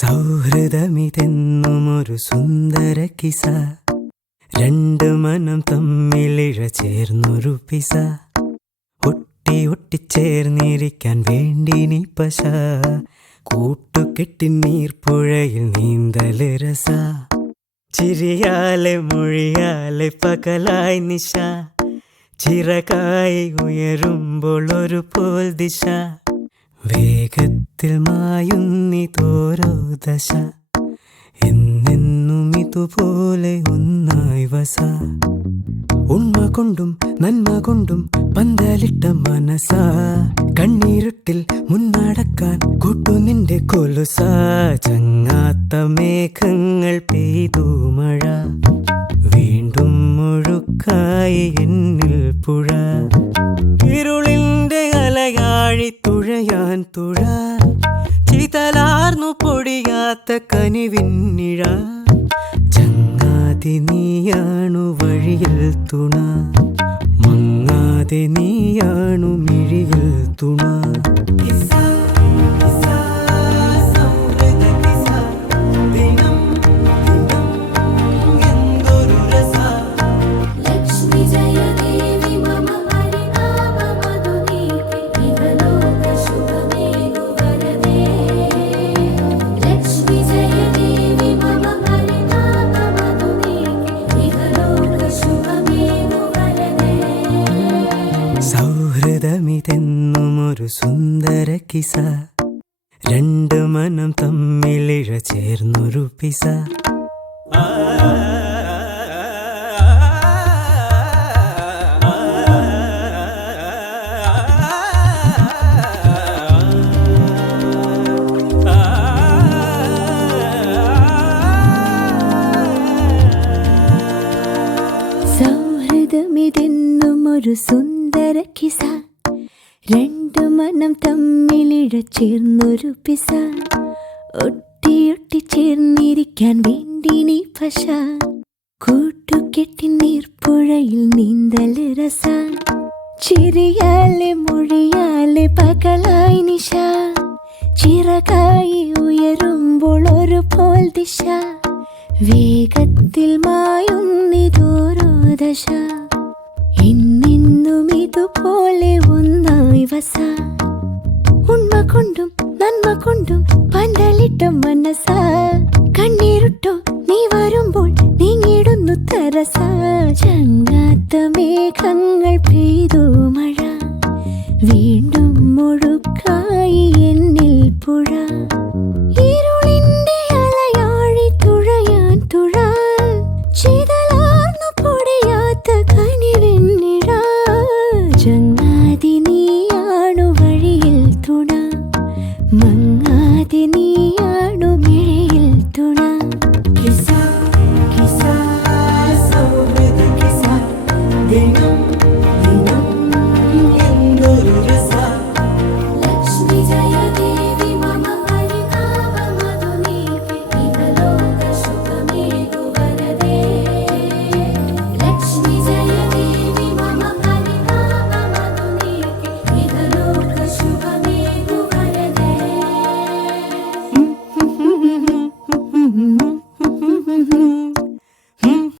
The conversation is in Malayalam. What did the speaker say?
സൗഹൃദമിതെന്നുമൊരു സുന്ദര കിസ, രണ്ട് മനം തമ്മിലിഴ ചേർന്നൊരു പിസ, ഒട്ടി ഒട്ടിച്ചേർന്നിരിക്കാൻ വേണ്ടി നീ പശ, കൂട്ടുകെട്ടി നീർപ്പുഴയിൽ നീന്തല് രസ, ചിരിയാലെ മൊഴിയാലെ പകലായി നിശ, ചിറകായി ഉയരുമ്പോൾ ഒരു പോൽ ദിശ, വേഗത്തിൽ മായുന്നിതോരോ ദശ, എന്നെന്നും ഇതുപോലെ ഒന്നായി വസ, ഉണ്മ കൊണ്ടും നന്മ കൊണ്ടും പന്തലിട്ട മനസ, കണ്ണീരുട്ടിൽ മുന്നടക്കാൻ കൂട്ടു നിന്റെ കൊലുസ, ചങ്ങാത്ത മേഘങ്ങൾ പെയ്തു മഴ, വീണ്ടും മുഴുക്കായി എന്നിൽ പുഴ, ഇരുളിന്റെ അലയാഴി തുഴയാൻ തുഴ, ചിതലാർന്നു പൊടിയാത്ത കനിവിന്നിഴ, ചങ്ങാതി നീയാണു വഴിയിൽ തുണ, മങ്ങാതെ നീയാണു മിഴിയിൽ തുണ. സൗഹൃദമിതെന്നുമൊരു സുന്ദര കിസ, രണ്ട് മനം തമ്മിലിഴ ചേർന്നൊരു പിസ. സൗഹൃദമിതെന്നുമൊരു സുന്ദര കിസ, രണ്ടു മനം തമ്മിലിഴ ചേർന്നൊരു പിസ, ഒട്ടിയൊട്ടി ചേർന്നിരിക്കാൻ വേണ്ടി നീ പശ, കൂട്ടുകെട്ടി നീർപ്പുഴയിൽ നീന്തല് രസ, ചിരിയാലെ മൊഴിയാലെ പകലായി നിശ, ചിറകായി ഉയരുമ്പോൾ ഒരു പോൽ ദിശ, വേഗത്തിൽ മായുന്നിതോരോ ദശ, എന്നെന്നും ഇതുപോലെ ഒന്നായി വസ, ഉണ്മ കൊണ്ടും നന്മ കൊണ്ടും പന്തലിട്ട മനസ, കണ്ണീരുട്ടോ നീ വരുമ്പോൾ നീങ്ങിടുന്നു തരസ, ചങ്ങാത്ത മേഘങ്ങൾ പെയ്തു മഴ, വീണ്ടും മുഴുക്കായി എന്നിൽ പുഴ, ഇരുളിന്റെ അലയാഴി തുഴയാൻ തുഴ, ചിതലാർന്നു പൊടിയാത്ത കനിവിന്നിഴ, ചങ്ങാതി നീയാണു വഴിയിൽ തുണ, മങ്ങാതെ നീയാണു മിഴിയിൽ തുണ. കിസ കിസ സൗഹൃദ കിസ, ദിനം ദിനം